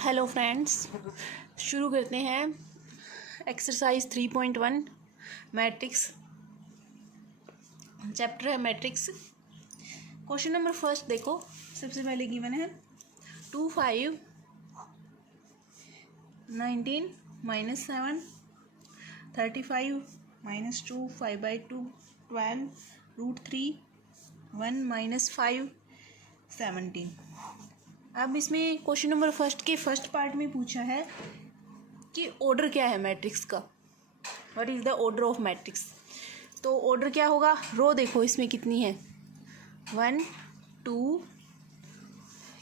Hello friends, शुरू करते हैं एक्सरसाइज 3.1 मैट्रिक्स। चैप्टर है मैट्रिक्स। क्वेश्चन नंबर फर्स्ट देखो, सबसे पहले गिवन है 2, 5, 19 -7, 35 -2, 5/2, 12, √3, 1 -5, 17। अब इसमें क्वेश्चन नंबर फर्स्ट के फर्स्ट पार्ट में पूछा है कि ऑर्डर क्या है मैट्रिक्स का, what is the order of matrix. तो ऑर्डर क्या होगा, रो देखो इसमें कितनी है, 1 2,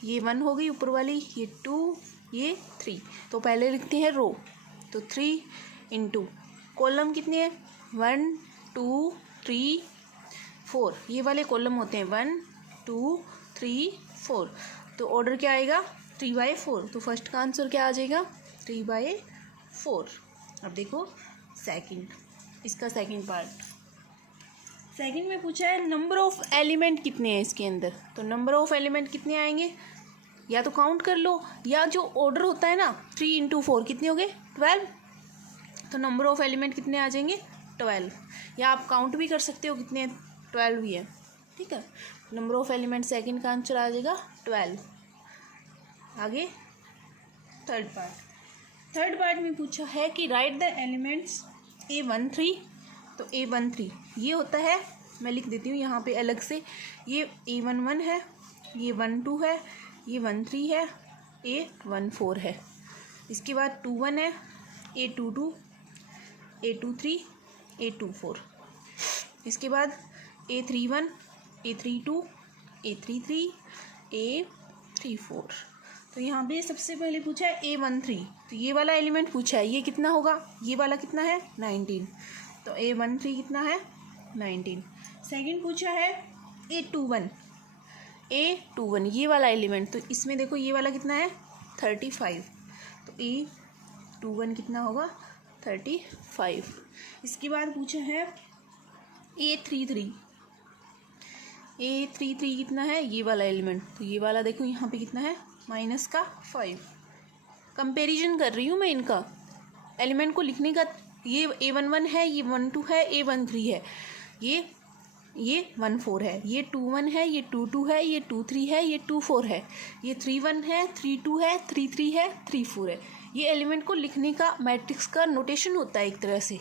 ये 1 हो गई ऊपर वाली, ये 2, ये 3। तो पहले लिखते हैं रो, तो 3 × कॉलम कितने हैं, 1 2 3 4, ये वाले कॉलम होते हैं 1 2 3 4। तो ऑर्डर क्या आएगा, 3/4। तो फर्स्ट का आंसर क्या आ जाएगा, 3/4। अब देखो सेकंड, इसका सेकंड पार्ट। सेकंड में पूछा है नंबर ऑफ एलिमेंट कितने हैं इसके अंदर। तो नंबर ऑफ एलिमेंट कितने आएंगे, या तो काउंट कर लो, या जो ऑर्डर होता है ना 3 × 4 कितने हो गए, 12। तो नंबर ऑफ एलिमेंट कितने आ जाएंगे, 12। या आप काउंट भी कर सकते हो कितने, 12 ही है, ठीक है। नंबर ऑफ एलिमेंट सेकंड का आंसर आ जाएगा 12। आगे थर्ड पार्ट में पूछा है कि राइट द एलिमेंट्स A13। तो A13 ये होता है, मैं लिख देती हूँ यहाँ पे अलग से, ये A11 है, ये 12 है, ये 13 है, A14 है। इसके बाद 21 है, A22, A23, A24। इसके बाद A31, A32, A33, A34। तो यहाँ पे सबसे पहले पूछा है A13, तो ये वाला एलिमेंट पूछा है, ये कितना होगा, ये वाला कितना है 19। तो A13 कितना है 19। सेकंड पूछा है A21 ये वाला एलिमेंट, तो इसमें देखो ये वाला कितना है 35। तो A21 कितना होगा 35। इसके बाद पूछा है A33 कितना है, ये वाला एलिमेंट, तो ये वाला देखो यहाँ पे कितना है -5। कंपैरिजन कर रही हूँ मैं इनका एलिमेंट को लिखने का, ये A11 है, ये 12 है, A13 है, ये 14 है, ये 21 है, ये 22 है, ये 23 है, ये 24 है, ये 31 है, 32 है, 33 है, 34 है। ये एलिमेंट को लिखने का मैट्रिक्स का नोटेशन होता है एक तरह से।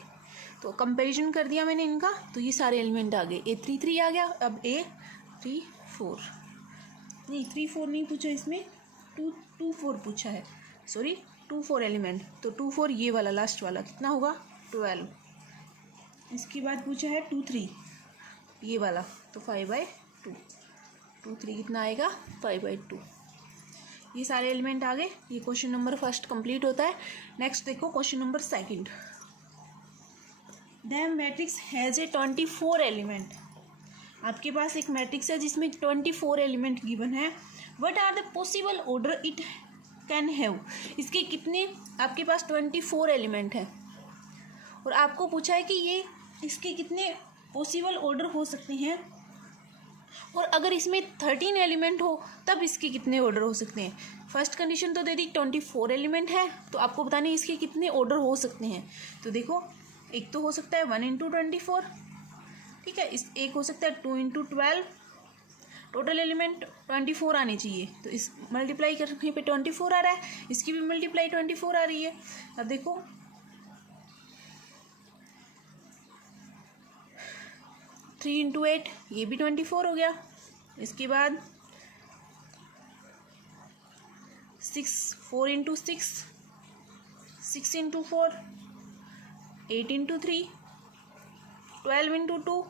तो कंपैरिजन कर दिया मैंने इनका, तो ये सारे एलिमेंट आ गए, A33 आ गया। अब A34 नहीं, 34 नहीं पूछा, इसमें 24 पूछा है, सॉरी 24 एलिमेंट। तो 24 ये वाला लास्ट वाला कितना होगा 12। इसके बाद पूछा है 23 ये वाला, तो 5/2। 23 कितना आएगा 5/2। ये सारे एलिमेंट आ गए। ये क्वेश्चन नंबर फर्स्ट कंप्लीट होता है। नेक्स्ट देखो question number second. The matrix has a 24 element. आपके पास एक मैट्रिक्स है जिसमें 24 एलिमेंट गिवन है। What are the possible order it can have. इसके कितने, आपके पास 24 एलिमेंट है और आपको पूछा है कि ये इसके कितने पॉसिबल ऑर्डर हो सकते हैं, और अगर इसमें 13 एलिमेंट हो तब इसके कितने ऑर्डर हो सकते हैं। फर्स्ट कंडीशन तो दे दी 24 एलिमेंट है, तो आपको बताने इसके कितने ऑर्डर हो सकते हैं। तो देखो, एक तो हो सकता है 1 × 24, ठीक है, इस एक हो सकता है 2 × 12। टोटल एलिमेंट 24 आने चाहिए, तो इस मल्टीप्लाई करने पे 24 आ रहा है, इसकी भी मल्टीप्लाई 24 आ रही है। अब देखो 3 × 8 ये भी 24 हो गया। इसके बाद 4 × 6, 6 × 4, 8 × 3, 12 × 2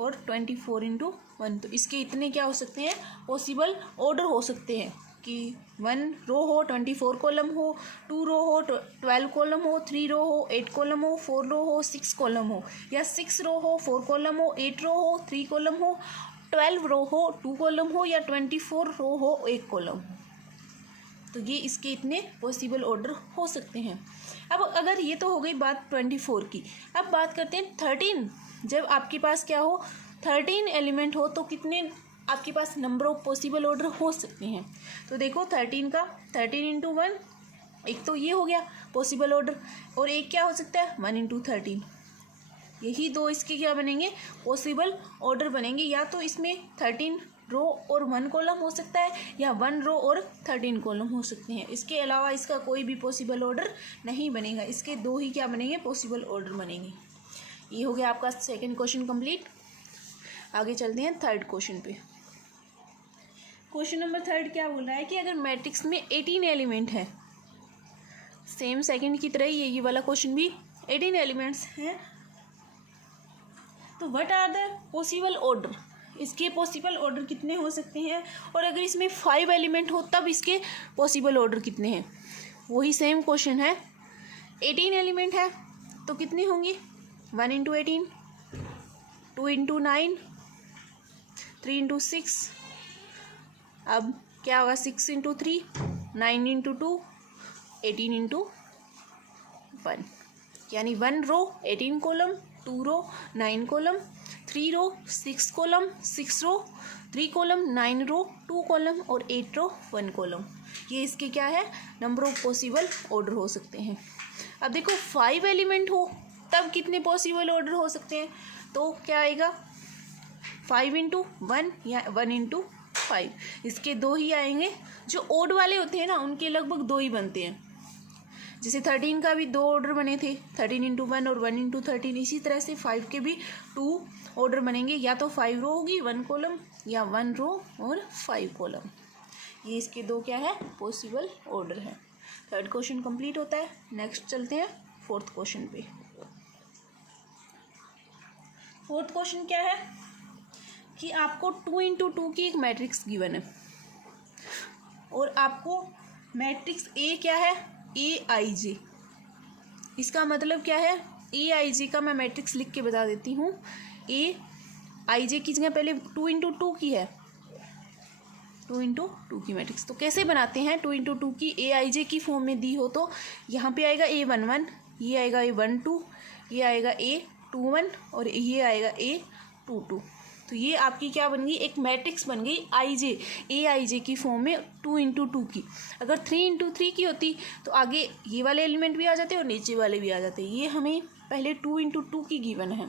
और 24 × 1। तो इसके इतने क्या हो सकते हैं, पॉसिबल ऑर्डर हो सकते हैं कि 1 रो हो, 24 कॉलम हो, 2 रो हो, 12 कॉलम हो, 3 रो हो, 8 कॉलम हो, 4 रो हो, 6 कॉलम हो, या 6 रो हो, 4 कॉलम हो, 8 रो हो, 3 कॉलम हो, 12 रो हो, 2 कॉलम हो, या 24 रो हो, 1 कॉलम हो। तो ये इसके इतने पॉसिबल ऑर्डर हो सकते हैं। अब अगर ये तो हो गई बात 24 की, अब बात करते हैं 13। जब आपके पास क्या हो, 13 एलिमेंट हो, तो कितने आपके पास नंबर ऑफ पॉसिबल ऑर्डर हो सकते हैं। तो देखो 13 का 13 × 1 एक तो ये हो गया पॉसिबल ऑर्डर, और एक क्या हो सकता है 1 इंटू 13। यही दो इसके क्या बनेंगे पॉसिबल ऑर्डर बनेंगे। या तो इसमें 13 रो और 1 कॉलम हो सकता है, या 1 रो और 13 कॉलम हो सकते हैं। इसके अलावा इसका कोई भी पॉसिबल ऑर्डर नहीं बनेगा। इसके दो ही क्या बनेंगे पॉसिबल ऑर्डर बनेंगे। ये हो गया आपका सेकंड क्वेश्चन कंप्लीट। आगे चलते हैं थर्ड क्वेश्चन पे। क्वेश्चन नंबर थर्ड क्या बोल रहा है कि अगर मैट्रिक्स में 18 एलिमेंट है, सेम सेकंड की तरह ये वाला क्वेश्चन भी 18 एलिमेंट्स हैं, तो what are the possible order, इसके पॉसिबल ऑर्डर कितने हो सकते हैं, और अगर इसमें 5 एलिमेंट हो तब इसके पॉसिबल ऑर्डर कितने हैं। वही सेम क्वेश्चन है। 18 एलिमेंट है तो कितने होंगे 1 इंटू 18, 2 इंटू 9, 3 इंटू 6, अब क्या होगा 6 इंटू 3, 9 इंटू 2, 18 इंटू 1, यानी 1 रो 18 कॉलम, 2 रो 9 कॉलम, 3 रो 6 कॉलम, 6 रो 3 कॉलम, 9 रो 2 कॉलम और 8 रो 1 कॉलम। ये इसके क्या है नंबर ऑफ पॉसिबल ऑर्डर हो सकते हैं। अब देखो 5 एलिमेंट हो तब कितने पॉसिबल ऑर्डर हो सकते हैं, तो क्या आएगा 5 इंटू 1 या 1 इंटू 5। इसके दो ही आएंगे। जो ओड वाले होते हैं ना उनके लगभग दो ही बनते हैं। जैसे 13 का भी 2 ऑर्डर बने थे, 13 इंटू 1 और 1 इंटू 13। इसी तरह से 5 के भी 2 ऑर्डर बनेंगे, या तो 5 रो होगी 1 कॉलम, या 1 रो और 5 कॉलम। ये इसके दो क्या है पॉसिबल ऑर्डर है। थर्ड क्वेश्चन कंप्लीट होता है। नेक्स्ट चलते हैं फोर्थ क्वेश्चन पे। फोर्थ क्वेश्चन क्या है कि आपको 2 इंटू 2 की एक मैट्रिक्स गिवन है, और आपको मैट्रिक्स ए क्या है AIJ। इसका मतलब क्या है AIJ का मैं मैट्रिक्स लिख के बता देती हूँ। AIJ की जगह पहले 2 इंटू 2 की है, 2 इंटू 2 की मैट्रिक्स। तो कैसे बनाते हैं 2 इंटू 2 की AIJ की फॉर्म में दी हो तो यहाँ पे आएगा A11, ये आएगा A12, ये आएगा A21 और ये आएगा A22। तो ये आपकी क्या बन गई एक मैट्रिक्स बन गई AIJ की फॉर्म में 2 इंटू 2 की। अगर 3 इंटू 3 की होती तो आगे ये वाले एलिमेंट भी आ जाते और नीचे वाले भी आ जाते। ये हमें पहले 2 इंटू 2 की गिवन है,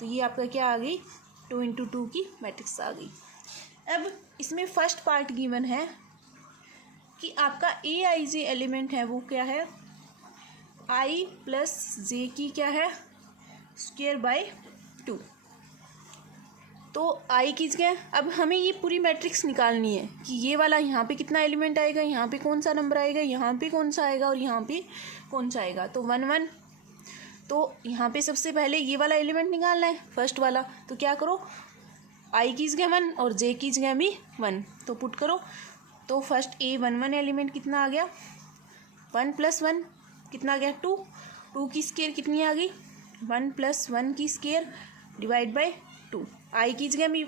तो ये आपका क्या आ गई 2 इंटू 2 की मैट्रिक्स आ गई। अब इसमें फर्स्ट पार्ट गिवन है कि आपका AIJ एलिमेंट है वो क्या है I प्लस J की क्या है स्क्वायर बाय 2। तो आई की जगह अब हमें ये पूरी मैट्रिक्स निकालनी है कि ये वाला यहाँ पे कितना एलिमेंट आएगा, यहाँ पे कौन सा नंबर आएगा, यहाँ पे कौन सा आएगा और यहाँ पे कौन सा आएगा। तो 1 1, तो यहाँ पे सबसे पहले ये वाला एलिमेंट निकालना है फर्स्ट वाला। तो क्या करो आई की जगह 1 और जे की जगह भी 1, तो पुट करो। तो फर्स्ट A11 एलिमेंट कितना आ गया 1 प्लस 1 कितना आ गया 2, 2 की स्क्वायर कितनी आ गई 1 प्लस 1 की स्क्वायर डिवाइड बाय 2। आई की जगह भी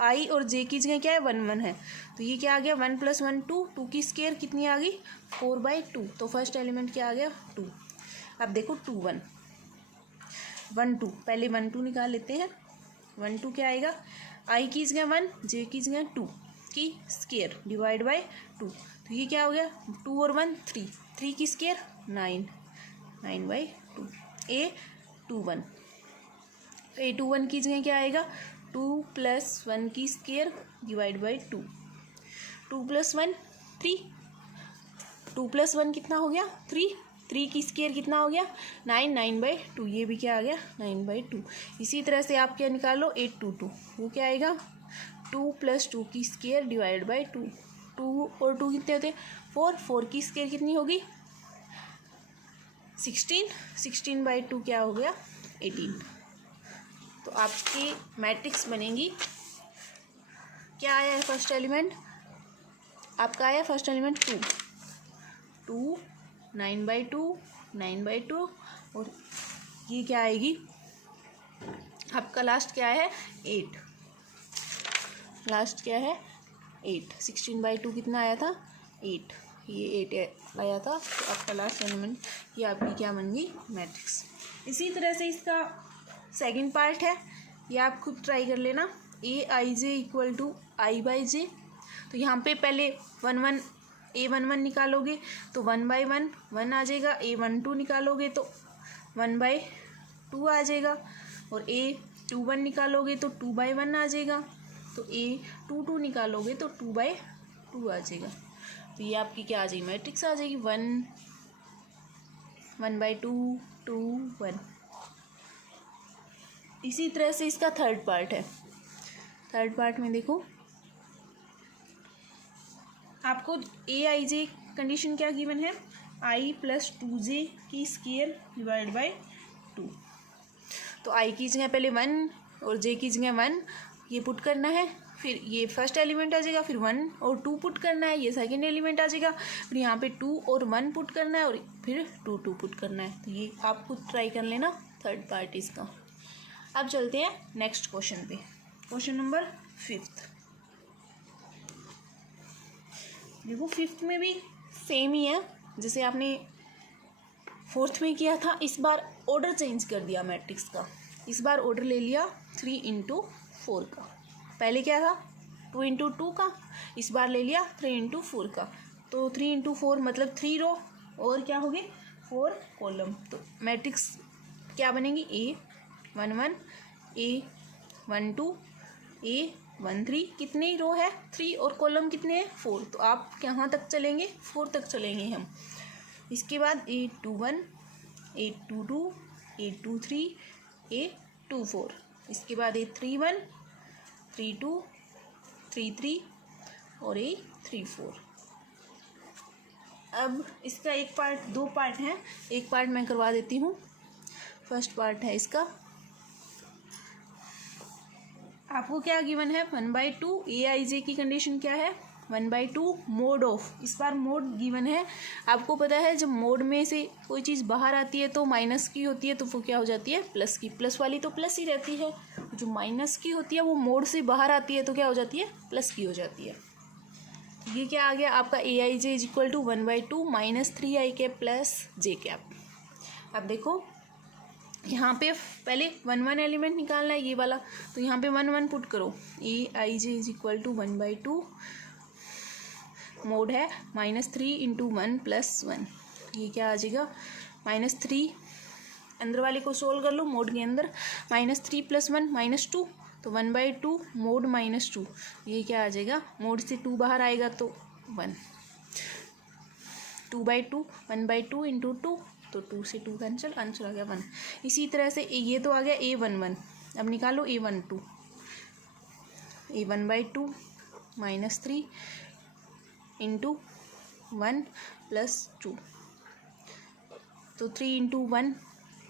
आई और जे की जगह क्या है 1 1 है, तो ये क्या आ गया 1 प्लस 1 2, 2 की स्क्वायर कितनी आ गई 4 बाई 2। तो फर्स्ट एलिमेंट क्या आ गया 2। अब देखो 2 1 1 2, पहले 1 2 निकाल लेते हैं। 1 2 क्या आएगा आई की जगह 1 जे की जगह 2 की स्क्वायर डिवाइड बाय 2। तो ये क्या हो गया 2 और 1 3, 3 की स्क्वायर 9, 9 बाई 2। A21, A21 की जगह क्या आएगा 2 प्लस 1 की square divide by 2, 2 plus 1 3, 2 plus 1 कितना हो गया 3, 3 की स्क्वायर कितना हो गया 9, 9 बाई 2। ये भी क्या आ गया 9 बाई 2। इसी तरह से आप क्या निकालो 822, वो क्या आएगा 2 प्लस 2 की स्क्वायर डिवाइड बाई 2, 2 और 2 कितने होते 4, 4 की स्क्वायर कितनी होगी 16, 16 बाई 2 क्या हो गया 18। तो आपकी मैट्रिक्स बनेगी क्या आया है फर्स्ट एलिमेंट आपका आया फर्स्ट एलिमेंट 2 2 9 बाई 2 9 बाई 2 और ये क्या आएगी आपका लास्ट क्या है 8, लास्ट क्या है 8। 16 बाई 2 कितना आया था 8, ये 8 आया था। तो आपका लास्ट एलिमेंट ये आपकी क्या बन गई मैट्रिक्स। इसी तरह से इसका सेकंड पार्ट है, ये आप खुद ट्राई कर लेना। AIJ equal to I by J. तो यहाँ पे पहले 1 1 A11 निकालोगे तो 1/1 1 आ जाएगा, A12 निकालोगे तो 1/2 आ जाएगा, और A21 निकालोगे तो 2/1 आ जाएगा, तो A22 निकालोगे तो 2/2 आ जाएगा। तो ये आपकी क्या आ जाएगी, मैट्रिक्स आ जाएगी 1/2 2 1। इसी तरह से इसका थर्ड पार्ट है। थर्ड पार्ट में देखो आपको AIJ कंडीशन क्या गिवन है, I + 2j की स्क्वायर डिवाइड बाय 2। तो I की जगह पहले 1 और j की जगह 1 ये पुट करना है, फिर ये फर्स्ट एलिमेंट आ जाएगा, फिर 1 और 2 पुट करना है, ये सेकंड एलिमेंट आ जाएगा, फिर यहाँ पे 2 और 1 पुट करना है, और फिर 2 2 पुट करना है। तो ये आप खुद ट्राई कर लेना थर्ड पार्ट इसका। अब चलते हैं नेक्स्ट क्वेश्चन पे, क्वेश्चन नंबर 5। देखो 5th में भी सेम ही है जैसे आपने 4th में किया था। इस बार ऑर्डर चेंज कर दिया मैट्रिक्स का, इस बार ऑर्डर ले लिया 3 × 4 का। पहले क्या था 2 × 2 का, इस बार ले लिया 3 × 4 का। तो 3 × 4 मतलब 3 रो और क्या हो गए 4 कॉलम। तो मैट्रिक्स क्या बनेगी, A11 A12 A13। कितनी रो है 3 और कॉलम कितने हैं 4। तो आप कहाँ तक चलेंगे 4 तक चलेंगे हम। इसके बाद A21 A22 A23 A24। इसके बाद A31 32 33 और A34। अब इसका एक पार्ट, 2 पार्ट हैं, एक पार्ट मैं करवा देती हूँ। फर्स्ट पार्ट है इसका, आपको क्या गिवन है 1/2 AIJ की कंडीशन क्या है 1/2 मोड ऑफ। इस बार मोड गिवन है। आपको पता है जब मोड में से कोई चीज़ बाहर आती है तो माइनस की होती है, तो वो क्या हो जाती है प्लस की। प्लस वाली तो प्लस ही रहती है, जो माइनस की होती है वो मोड से बाहर आती है तो क्या हो जाती है प्लस की हो जाती है। ये क्या आ गया आपका AIJ = 1/2 -3i cap plus j cap. अब देखो यहाँ पे पहले 1 1 एलिमेंट निकालना है ये वाला, तो यहाँ पे 1 1 पुट करो। AIJ = 1/2 मोड है -3 × 1 + 1। ये क्या आ जाएगा -3, अंदर वाले को सोल्व कर लो मोड के अंदर, -3 + 1 -2, तो 1/2 मोड -2। ये क्या आ जाएगा मोड से 2 बाहर आएगा तो 1, 2/2 1/2 × 2, तो 2 से 2 कैंसिल, आंसर आ गया 1। इसी तरह से ये तो आ गया A11। अब निकालो A12। A1/2 -3 × 1 + 2, तो 3 × 1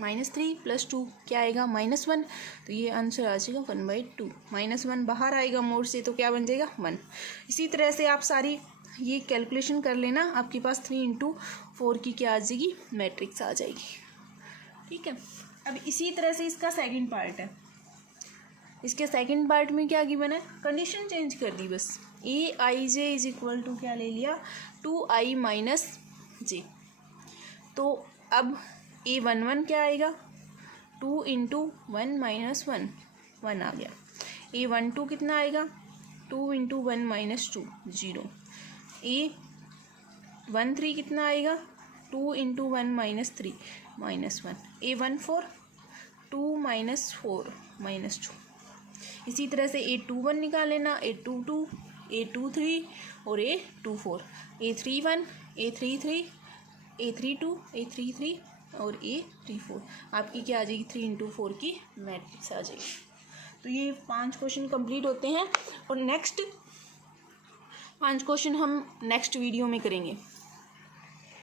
-3 + 2 क्या आएगा -1, तो ये आंसर आ जाएगा 1/2। -1 बाहर आएगा मोड से तो क्या बन जाएगा 1। इसी तरह से आप सारी ये कैलकुलेशन कर लेना, आपके पास 3 × 4 की क्या आ जाएगी मैट्रिक्स आ जाएगी। ठीक है। अब इसी तरह से इसका सेकंड पार्ट है। इसके सेकंड पार्ट में क्या गिवन है, कंडीशन चेंज कर दी बस। AIJ = क्या ले लिया 2i - j। तो अब A11 क्या आएगा 2 × 1 - 1 1 आ गया। A12 कितना आएगा 2 × 1 - 2 0। A13 कितना आएगा 2 × 1 - 3 -1। A14 2 - 4 -2। इसी तरह से A21 निकाल लेना, A22 A23 और A24। A31 A33 A32 A33 और A34। आपकी क्या आ जाएगी 3 × 4 की मैट्रिक्स आ जाएगी। तो ये 5 क्वेश्चन कंप्लीट होते हैं, और नेक्स्ट 5 क्वेश्चन हम नेक्स्ट वीडियो में करेंगे।